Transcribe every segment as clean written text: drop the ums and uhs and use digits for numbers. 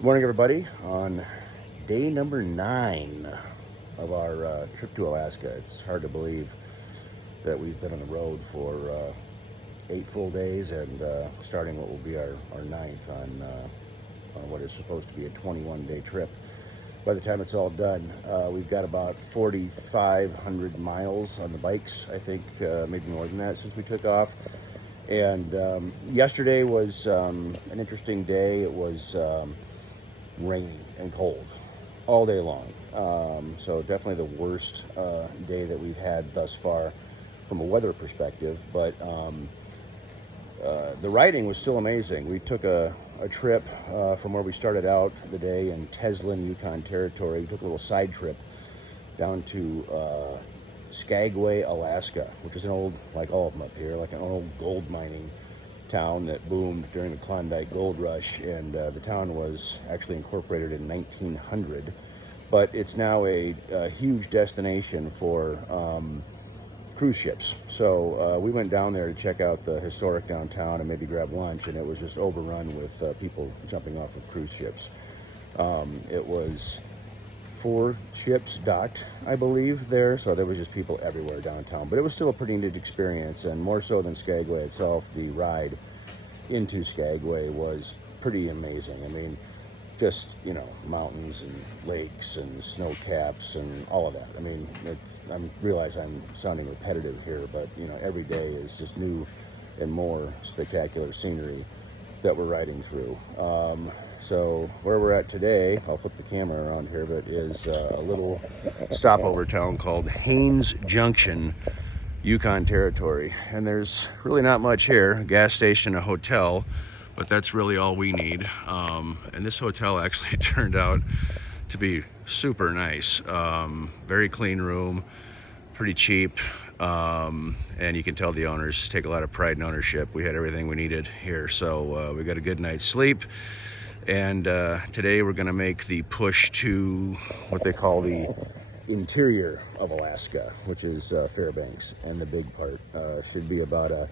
Good morning, everybody. On day number 9 of our trip to Alaska, it's hard to believe that we've been on the road for 8 full days and starting what will be our ninth on what is supposed to be a 21-day trip. By the time it's all done, we've got about 4,500 miles on the bikes, I think, maybe more than that since we took off. And yesterday was an interesting day. It was rainy and cold all day long. So definitely the worst day that we've had thus far from a weather perspective. But the riding was still amazing. We took a trip from where we started out the day in Teslin, Yukon Territory. We took a little side trip down to Skagway, Alaska, which is an old, like all of them up here, like an old gold mining town that boomed during the Klondike Gold Rush, and the town was actually incorporated in 1900, but it's now a huge destination for cruise ships. So we went down there to check out the historic downtown and maybe grab lunch, and it was just overrun with people jumping off of cruise ships. It was 4 ships docked, I believe, there, so there was just people everywhere downtown. But it was still a pretty neat experience, and more so than Skagway itself, the ride into Skagway was pretty amazing. I mean, just, you know, mountains and lakes and snow caps and all of that. I mean, I realize I'm sounding repetitive here, but, you know, every day is just new and more spectacular scenery that we're riding through. So where we're at today, I'll flip the camera around here, but is a little stopover town called Haines Junction, Yukon Territory. And there's really not much here, a gas station, a hotel, but that's really all we need. And this hotel actually turned out to be super nice. Very clean room, pretty cheap. And you can tell the owners take a lot of pride in ownership. We had everything we needed here, so we got a good night's sleep. And today we're going to make the push to what they call the interior of Alaska, which is Fairbanks, and the big part. Should be about a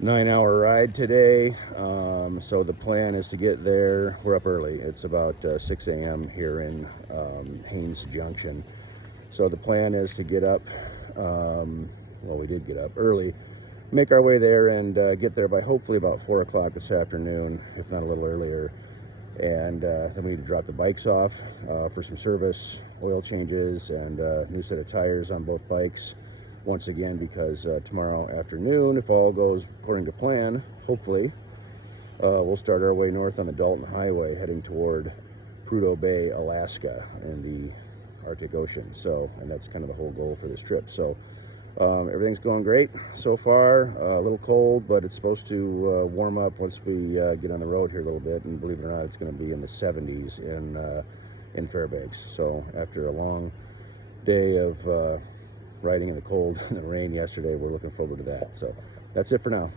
9-hour ride today. So the plan is to get there. We're up early. It's about 6 a.m. here in Haines Junction. So the plan is to get up, well, we did get up early, make our way there and get there by hopefully about 4 o'clock this afternoon, if not a little earlier. And then we need to drop the bikes off for some service, oil changes, and a new set of tires on both bikes. Once again, because tomorrow afternoon, if all goes according to plan, hopefully, we'll start our way north on the Dalton Highway, heading toward Prudhoe Bay, Alaska, in the Arctic Ocean. So, and that's kind of the whole goal for this trip. So everything's going great so far. A little cold, but it's supposed to warm up once we get on the road here a little bit, and believe it or not, it's going to be in the 70s in Fairbanks. So after a long day of riding in the cold and the rain yesterday, we're looking forward to that. So that's it for now.